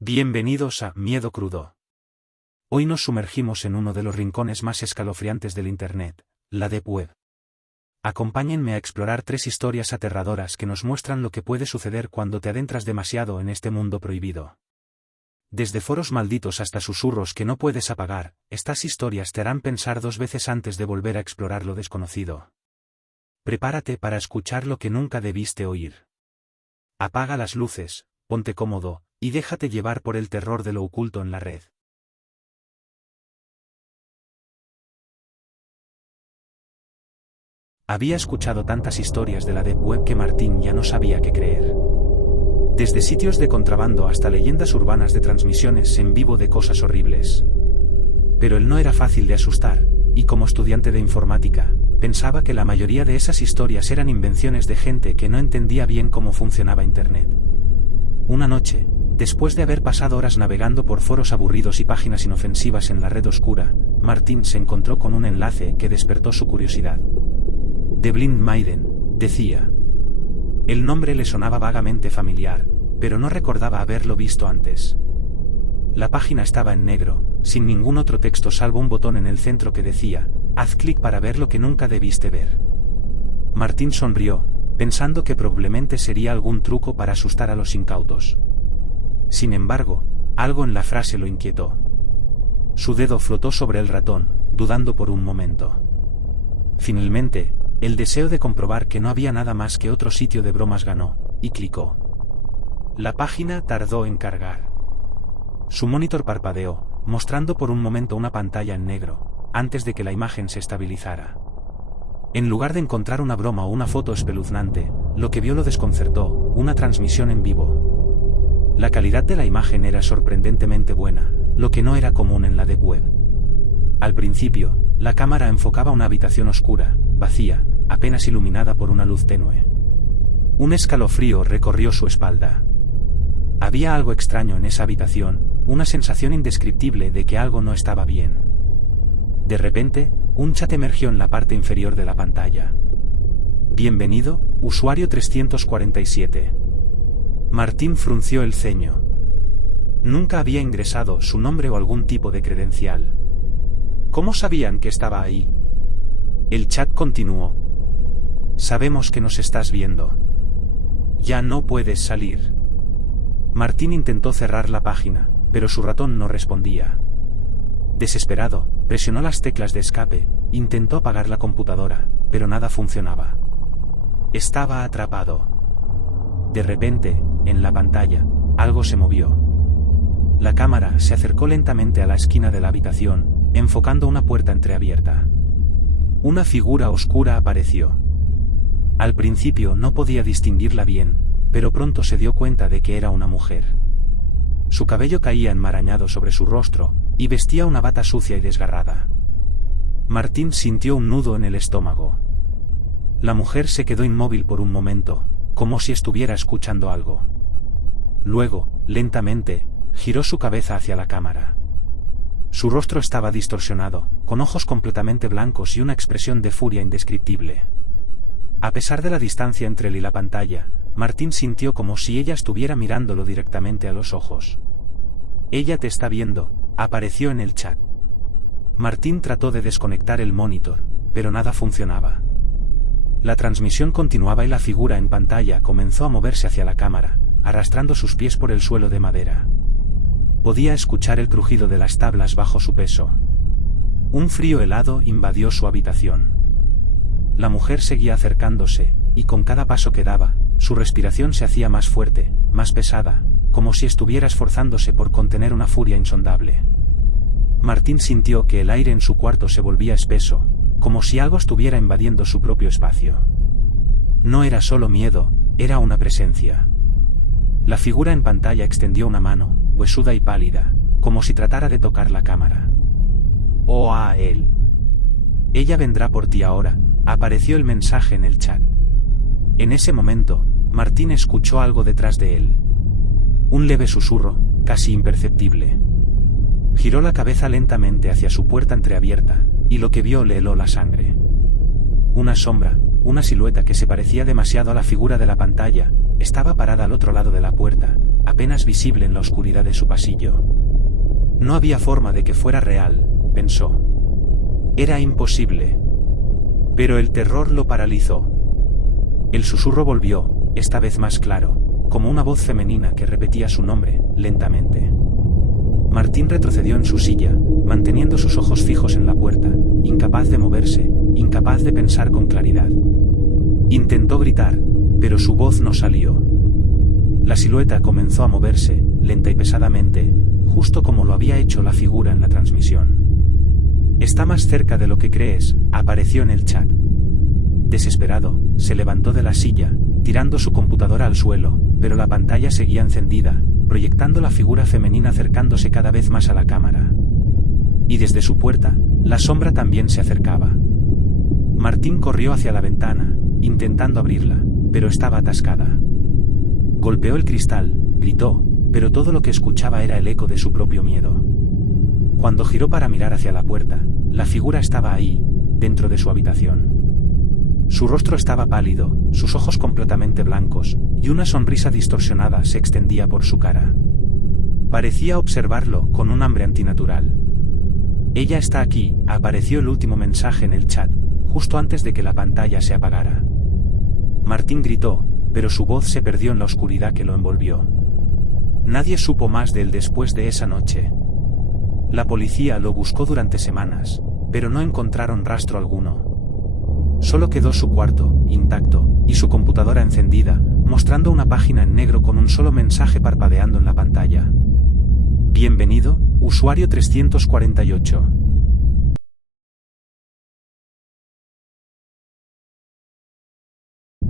Bienvenidos a Miedo Crudo. Hoy nos sumergimos en uno de los rincones más escalofriantes del Internet, la Deep Web. Acompáñenme a explorar 3 historias aterradoras que nos muestran lo que puede suceder cuando te adentras demasiado en este mundo prohibido. Desde foros malditos hasta susurros que no puedes apagar, estas historias te harán pensar 2 veces antes de volver a explorar lo desconocido. Prepárate para escuchar lo que nunca debiste oír. Apaga las luces, ponte cómodo, y déjate llevar por el terror de lo oculto en la red. Había escuchado tantas historias de la Deep Web que Martín ya no sabía qué creer. Desde sitios de contrabando hasta leyendas urbanas de transmisiones en vivo de cosas horribles. Pero él no era fácil de asustar, y como estudiante de informática, pensaba que la mayoría de esas historias eran invenciones de gente que no entendía bien cómo funcionaba Internet. Una noche, después de haber pasado horas navegando por foros aburridos y páginas inofensivas en la red oscura, Martín se encontró con un enlace que despertó su curiosidad. The Blind Maiden, decía. El nombre le sonaba vagamente familiar, pero no recordaba haberlo visto antes. La página estaba en negro, sin ningún otro texto salvo un botón en el centro que decía, haz clic para ver lo que nunca debiste ver. Martín sonrió, pensando que probablemente sería algún truco para asustar a los incautos. Sin embargo, algo en la frase lo inquietó. Su dedo flotó sobre el ratón, dudando por un momento. Finalmente, el deseo de comprobar que no había nada más que otro sitio de bromas ganó, y clicó. La página tardó en cargar. Su monitor parpadeó, mostrando por un momento una pantalla en negro, antes de que la imagen se estabilizara. En lugar de encontrar una broma o una foto espeluznante, lo que vio lo desconcertó, una transmisión en vivo. La calidad de la imagen era sorprendentemente buena, lo que no era común en la Deep Web. Al principio, la cámara enfocaba una habitación oscura, vacía, apenas iluminada por una luz tenue. Un escalofrío recorrió su espalda. Había algo extraño en esa habitación, una sensación indescriptible de que algo no estaba bien. De repente, un chat emergió en la parte inferior de la pantalla. Bienvenido, usuario 347. Martín frunció el ceño. Nunca había ingresado su nombre o algún tipo de credencial. ¿Cómo sabían que estaba ahí? El chat continuó. Sabemos que nos estás viendo. Ya no puedes salir. Martín intentó cerrar la página, pero su ratón no respondía. Desesperado, presionó las teclas de escape, intentó apagar la computadora, pero nada funcionaba. Estaba atrapado. De repente, en la pantalla, algo se movió. La cámara se acercó lentamente a la esquina de la habitación, enfocando una puerta entreabierta. Una figura oscura apareció. Al principio no podía distinguirla bien, pero pronto se dio cuenta de que era una mujer. Su cabello caía enmarañado sobre su rostro, y vestía una bata sucia y desgarrada. Martín sintió un nudo en el estómago. La mujer se quedó inmóvil por un momento, como si estuviera escuchando algo. Luego, lentamente, giró su cabeza hacia la cámara. Su rostro estaba distorsionado, con ojos completamente blancos y una expresión de furia indescriptible. A pesar de la distancia entre él y la pantalla, Martín sintió como si ella estuviera mirándolo directamente a los ojos. Ella te está viendo, apareció en el chat. Martín trató de desconectar el monitor, pero nada funcionaba. La transmisión continuaba y la figura en pantalla comenzó a moverse hacia la cámara, arrastrando sus pies por el suelo de madera. Podía escuchar el crujido de las tablas bajo su peso. Un frío helado invadió su habitación. La mujer seguía acercándose, y con cada paso que daba, su respiración se hacía más fuerte, más pesada, como si estuviera esforzándose por contener una furia insondable. Martín sintió que el aire en su cuarto se volvía espeso, como si algo estuviera invadiendo su propio espacio. No era solo miedo, era una presencia. La figura en pantalla extendió una mano, huesuda y pálida, como si tratara de tocar la cámara. «Oh, a él. Ella vendrá por ti ahora», apareció el mensaje en el chat. En ese momento, Martín escuchó algo detrás de él. Un leve susurro, casi imperceptible. Giró la cabeza lentamente hacia su puerta entreabierta, y lo que vio le heló la sangre. Una sombra, una silueta que se parecía demasiado a la figura de la pantalla, estaba parada al otro lado de la puerta, apenas visible en la oscuridad de su pasillo. No había forma de que fuera real, pensó. Era imposible. Pero el terror lo paralizó. El susurro volvió, esta vez más claro, como una voz femenina que repetía su nombre, lentamente. Martín retrocedió en su silla, manteniendo sus ojos fijos en la puerta, incapaz de moverse, incapaz de pensar con claridad. Intentó gritar, pero su voz no salió. La silueta comenzó a moverse, lenta y pesadamente, justo como lo había hecho la figura en la transmisión. «Está más cerca de lo que crees», apareció en el chat. Desesperado, se levantó de la silla, tirando su computadora al suelo, pero la pantalla seguía encendida, proyectando la figura femenina acercándose cada vez más a la cámara. Y desde su puerta, la sombra también se acercaba. Martín corrió hacia la ventana, intentando abrirla, pero estaba atascada. Golpeó el cristal, gritó, pero todo lo que escuchaba era el eco de su propio miedo. Cuando giró para mirar hacia la puerta, la figura estaba ahí, dentro de su habitación. Su rostro estaba pálido, sus ojos completamente blancos, y una sonrisa distorsionada se extendía por su cara. Parecía observarlo con un hambre antinatural. «Ella está aquí», apareció el último mensaje en el chat, justo antes de que la pantalla se apagara. Martín gritó, pero su voz se perdió en la oscuridad que lo envolvió. Nadie supo más de él después de esa noche. La policía lo buscó durante semanas, pero no encontraron rastro alguno. Solo quedó su cuarto, intacto, y su computadora encendida, mostrando una página en negro con un solo mensaje parpadeando en la pantalla. «Bienvenido, usuario 348».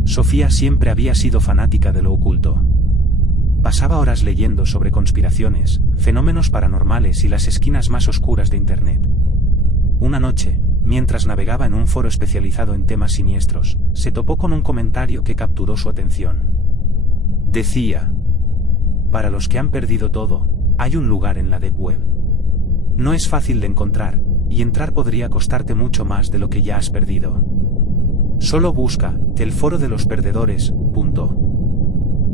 Sofía siempre había sido fanática de lo oculto. Pasaba horas leyendo sobre conspiraciones, fenómenos paranormales y las esquinas más oscuras de Internet. Una noche, mientras navegaba en un foro especializado en temas siniestros, se topó con un comentario que capturó su atención. Decía: «Para los que han perdido todo, hay un lugar en la Deep Web. No es fácil de encontrar, y entrar podría costarte mucho más de lo que ya has perdido. Solo busca el foro de los perdedores».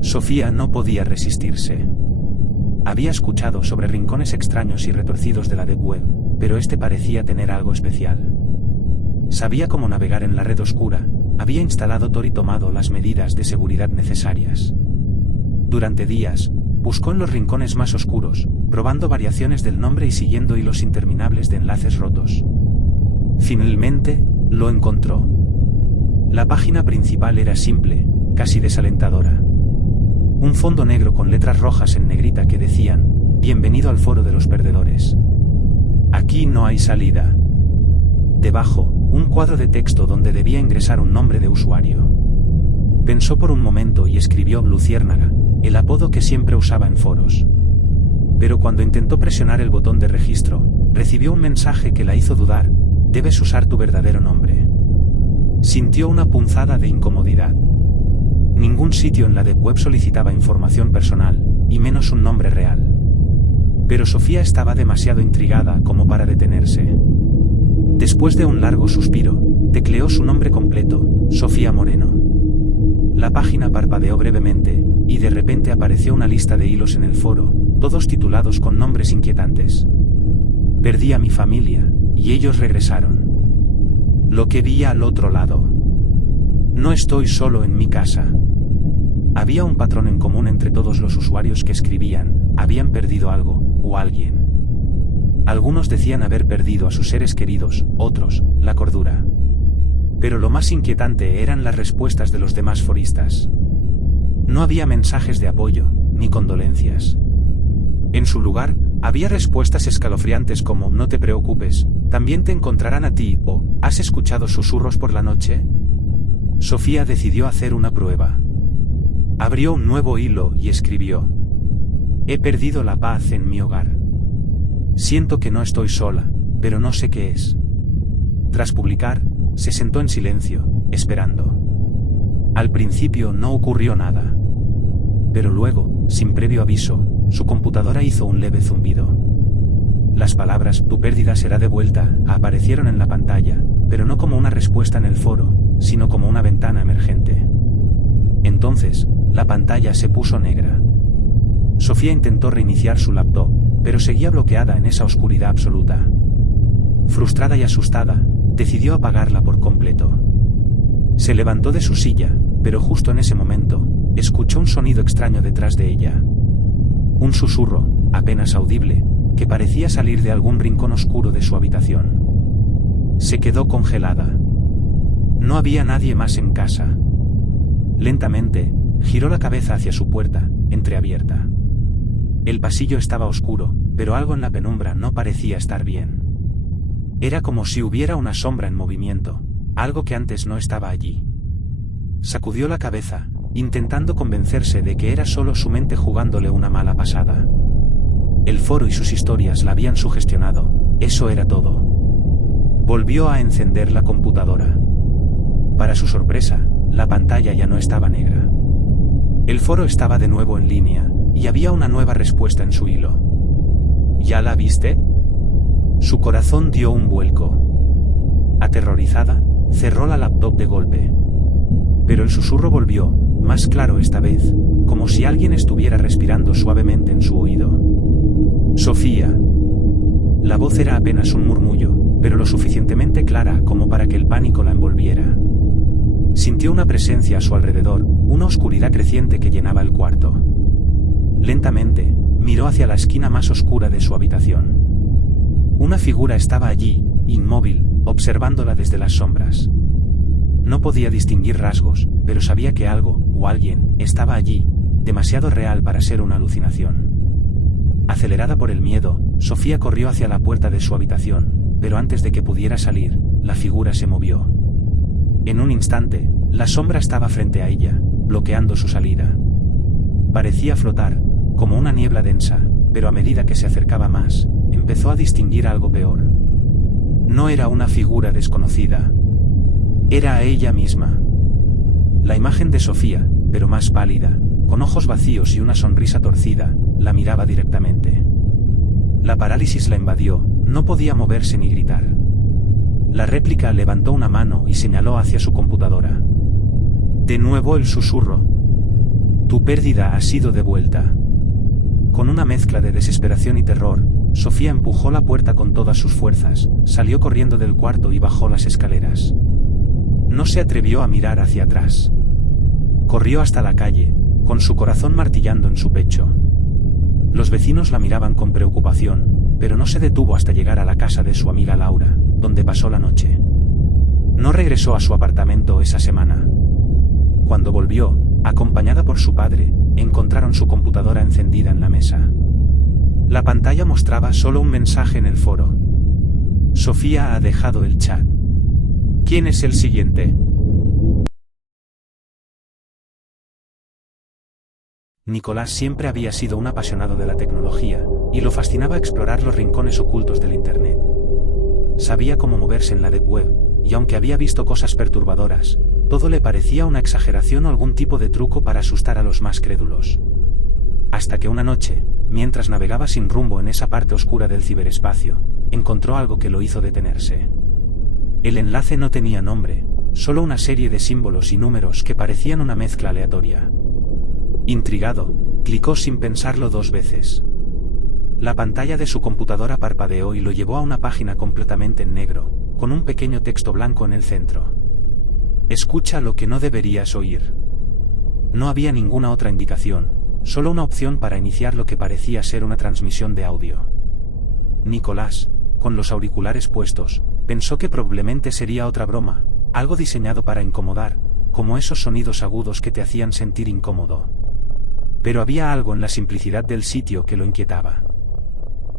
Sofía no podía resistirse. Había escuchado sobre rincones extraños y retorcidos de la Deep Web, pero este parecía tener algo especial. Sabía cómo navegar en la red oscura, había instalado Tor y tomado las medidas de seguridad necesarias. Durante días, buscó en los rincones más oscuros, probando variaciones del nombre y siguiendo hilos interminables de enlaces rotos. Finalmente, lo encontró. La página principal era simple, casi desalentadora. Un fondo negro con letras rojas en negrita que decían: «Bienvenido al foro de los perdedores. Aquí no hay salida». Debajo, un cuadro de texto donde debía ingresar un nombre de usuario. Pensó por un momento y escribió Luciérnaga, el apodo que siempre usaba en foros. Pero cuando intentó presionar el botón de registro, recibió un mensaje que la hizo dudar: «Debes usar tu verdadero nombre». Sintió una punzada de incomodidad. Ningún sitio en la Deep Web solicitaba información personal, y menos un nombre real. Pero Sofía estaba demasiado intrigada como para detenerse. Después de un largo suspiro, tecleó su nombre completo: Sofía Moreno. La página parpadeó brevemente, y de repente apareció una lista de hilos en el foro, todos titulados con nombres inquietantes. «Perdí a mi familia, y ellos regresaron. Lo que vi al otro lado. No estoy solo en mi casa». Había un patrón en común entre todos los usuarios que escribían: habían perdido algo, o alguien. Algunos decían haber perdido a sus seres queridos, otros, la cordura. Pero lo más inquietante eran las respuestas de los demás foristas. No había mensajes de apoyo, ni condolencias. En su lugar, había respuestas escalofriantes como: «No te preocupes, también te encontrarán a ti», o «¿Has escuchado susurros por la noche?». Sofía decidió hacer una prueba. Abrió un nuevo hilo y escribió: «He perdido la paz en mi hogar. Siento que no estoy sola, pero no sé qué es». Tras publicar, se sentó en silencio, esperando. Al principio no ocurrió nada. Pero luego, sin previo aviso, su computadora hizo un leve zumbido. Las palabras «Tu pérdida será devuelta» aparecieron en la pantalla, pero no como una respuesta en el foro, sino como una ventana emergente. Entonces, la pantalla se puso negra. Sofía intentó reiniciar su laptop, pero seguía bloqueada en esa oscuridad absoluta. Frustrada y asustada, decidió apagarla por completo. Se levantó de su silla, pero justo en ese momento, escuchó un sonido extraño detrás de ella. Un susurro, apenas audible, que parecía salir de algún rincón oscuro de su habitación. Se quedó congelada. No había nadie más en casa. Lentamente, giró la cabeza hacia su puerta, entreabierta. El pasillo estaba oscuro, pero algo en la penumbra no parecía estar bien. Era como si hubiera una sombra en movimiento, algo que antes no estaba allí. Sacudió la cabeza, intentando convencerse de que era solo su mente jugándole una mala pasada. El foro y sus historias la habían sugestionado, eso era todo. Volvió a encender la computadora. Para su sorpresa, la pantalla ya no estaba negra. El foro estaba de nuevo en línea, y había una nueva respuesta en su hilo. ¿Ya la viste? Su corazón dio un vuelco. Aterrorizada, cerró la laptop de golpe. Pero el susurro volvió, más claro esta vez, como si alguien estuviera respirando suavemente en su oído. Sofía. La voz era apenas un murmullo, pero lo suficientemente clara como para que el pánico la envolviera. Sintió una presencia a su alrededor, una oscuridad creciente que llenaba el cuarto. Lentamente, miró hacia la esquina más oscura de su habitación. Una figura estaba allí, inmóvil, observándola desde las sombras. No podía distinguir rasgos, pero sabía que algo, o alguien, estaba allí, demasiado real para ser una alucinación. Acelerada por el miedo, Sofía corrió hacia la puerta de su habitación, pero antes de que pudiera salir, la figura se movió. En un instante, la sombra estaba frente a ella, bloqueando su salida. Parecía flotar, como una niebla densa, pero a medida que se acercaba más, empezó a distinguir algo peor. No era una figura desconocida. Era ella misma. La imagen de Sofía, pero más pálida, con ojos vacíos y una sonrisa torcida, la miraba directamente. La parálisis la invadió, no podía moverse ni gritar. La réplica levantó una mano y señaló hacia su computadora. De nuevo el susurro. Tu pérdida ha sido devuelta. Con una mezcla de desesperación y terror, Sofía empujó la puerta con todas sus fuerzas, salió corriendo del cuarto y bajó las escaleras. No se atrevió a mirar hacia atrás. Corrió hasta la calle, con su corazón martillando en su pecho. Los vecinos la miraban con preocupación, pero no se detuvo hasta llegar a la casa de su amiga Laura, donde pasó la noche. No regresó a su apartamento esa semana. Cuando volvió, acompañada por su padre, encontraron su computadora encendida en la mesa. La pantalla mostraba solo un mensaje en el foro. Sofía ha dejado el chat. ¿Quién es el siguiente? Nicolás siempre había sido un apasionado de la tecnología, y lo fascinaba explorar los rincones ocultos del Internet. Sabía cómo moverse en la deep web, y aunque había visto cosas perturbadoras, todo le parecía una exageración o algún tipo de truco para asustar a los más crédulos. Hasta que una noche, mientras navegaba sin rumbo en esa parte oscura del ciberespacio, encontró algo que lo hizo detenerse. El enlace no tenía nombre, solo una serie de símbolos y números que parecían una mezcla aleatoria. Intrigado, clicó sin pensarlo 2 veces. La pantalla de su computadora parpadeó y lo llevó a una página completamente en negro, con un pequeño texto blanco en el centro. Escucha lo que no deberías oír. No había ninguna otra indicación, solo una opción para iniciar lo que parecía ser una transmisión de audio. Nicolás, con los auriculares puestos, pensó que probablemente sería otra broma, algo diseñado para incomodar, como esos sonidos agudos que te hacían sentir incómodo. Pero había algo en la simplicidad del sitio que lo inquietaba.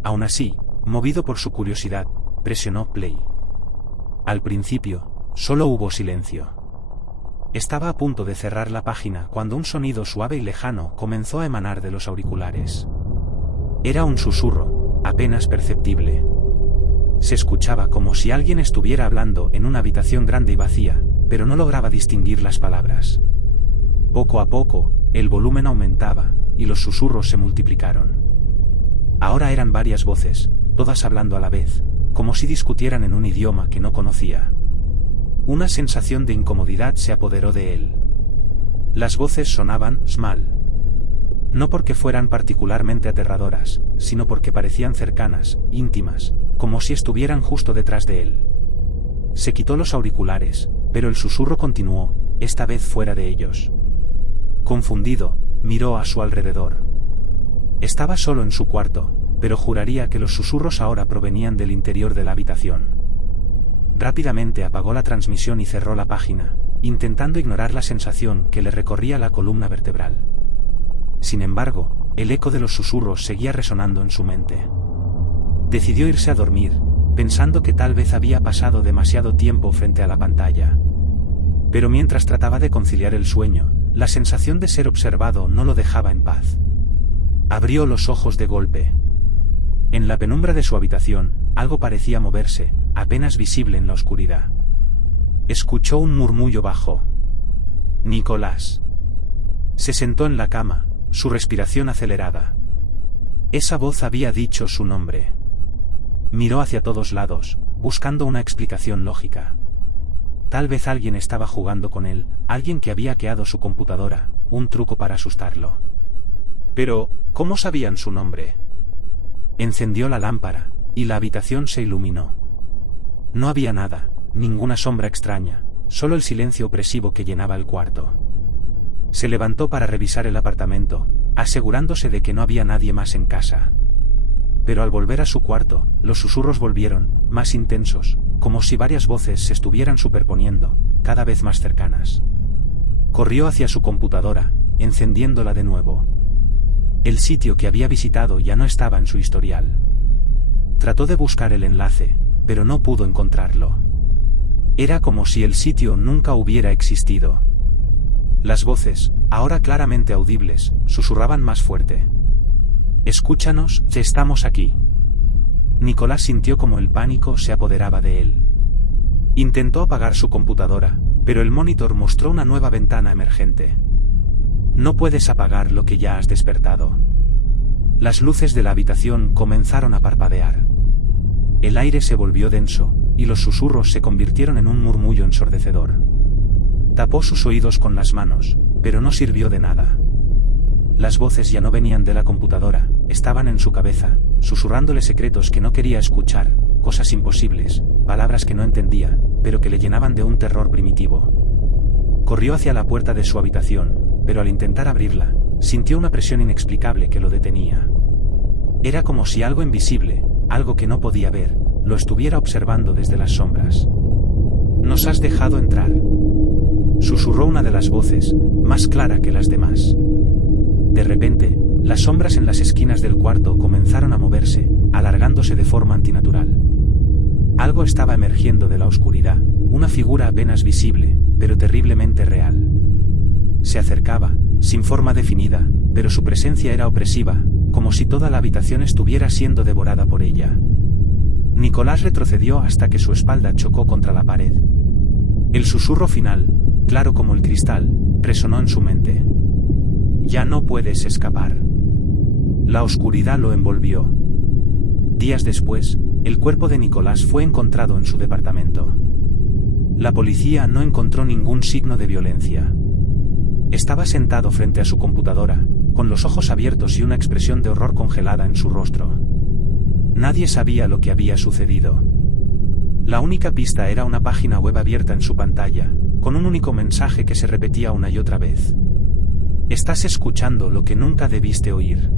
Aún así, movido por su curiosidad, presionó play. Al principio, solo hubo silencio. Estaba a punto de cerrar la página cuando un sonido suave y lejano comenzó a emanar de los auriculares. Era un susurro, apenas perceptible. Se escuchaba como si alguien estuviera hablando en una habitación grande y vacía, pero no lograba distinguir las palabras. Poco a poco, el volumen aumentaba, y los susurros se multiplicaron. Ahora eran varias voces, todas hablando a la vez, como si discutieran en un idioma que no conocía. Una sensación de incomodidad se apoderó de él. Las voces sonaban mal. No porque fueran particularmente aterradoras, sino porque parecían cercanas, íntimas, como si estuvieran justo detrás de él. Se quitó los auriculares, pero el susurro continuó, esta vez fuera de ellos. Confundido, miró a su alrededor. Estaba solo en su cuarto, pero juraría que los susurros ahora provenían del interior de la habitación. Rápidamente apagó la transmisión y cerró la página, intentando ignorar la sensación que le recorría la columna vertebral. Sin embargo, el eco de los susurros seguía resonando en su mente. Decidió irse a dormir, pensando que tal vez había pasado demasiado tiempo frente a la pantalla. Pero mientras trataba de conciliar el sueño, la sensación de ser observado no lo dejaba en paz. Abrió los ojos de golpe. En la penumbra de su habitación, algo parecía moverse, apenas visible en la oscuridad. Escuchó un murmullo bajo. Nicolás. Se sentó en la cama, su respiración acelerada. Esa voz había dicho su nombre. Miró hacia todos lados, buscando una explicación lógica. Tal vez alguien estaba jugando con él, alguien que había hackeado su computadora, un truco para asustarlo. Pero, ¿cómo sabían su nombre? Encendió la lámpara, y la habitación se iluminó. No había nada, ninguna sombra extraña, solo el silencio opresivo que llenaba el cuarto. Se levantó para revisar el apartamento, asegurándose de que no había nadie más en casa. Pero al volver a su cuarto, los susurros volvieron, más intensos, como si varias voces se estuvieran superponiendo, cada vez más cercanas. Corrió hacia su computadora, encendiéndola de nuevo. El sitio que había visitado ya no estaba en su historial. Trató de buscar el enlace, pero no pudo encontrarlo. Era como si el sitio nunca hubiera existido. Las voces, ahora claramente audibles, susurraban más fuerte. Escúchanos, estamos aquí. Nicolás sintió como el pánico se apoderaba de él. Intentó apagar su computadora, pero el monitor mostró una nueva ventana emergente. No puedes apagar lo que ya has despertado. Las luces de la habitación comenzaron a parpadear. El aire se volvió denso, y los susurros se convirtieron en un murmullo ensordecedor. Tapó sus oídos con las manos, pero no sirvió de nada. Las voces ya no venían de la computadora, estaban en su cabeza, susurrándole secretos que no quería escuchar, cosas imposibles, palabras que no entendía, pero que le llenaban de un terror primitivo. Corrió hacia la puerta de su habitación, pero al intentar abrirla, sintió una presión inexplicable que lo detenía. Era como si algo invisible, algo que no podía ver, lo estuviera observando desde las sombras. «Nos has dejado entrar», susurró una de las voces, más clara que las demás. De repente, las sombras en las esquinas del cuarto comenzaron a moverse, alargándose de forma antinatural. Algo estaba emergiendo de la oscuridad, una figura apenas visible, pero terriblemente real. Se acercaba, sin forma definida, pero su presencia era opresiva, como si toda la habitación estuviera siendo devorada por ella. Nicolás retrocedió hasta que su espalda chocó contra la pared. El susurro final, claro como el cristal, resonó en su mente. Ya no puedes escapar. La oscuridad lo envolvió. Días después, el cuerpo de Nicolás fue encontrado en su departamento. La policía no encontró ningún signo de violencia. Estaba sentado frente a su computadora, con los ojos abiertos y una expresión de horror congelada en su rostro. Nadie sabía lo que había sucedido. La única pista era una página web abierta en su pantalla, con un único mensaje que se repetía una y otra vez. Estás escuchando lo que nunca debiste oír.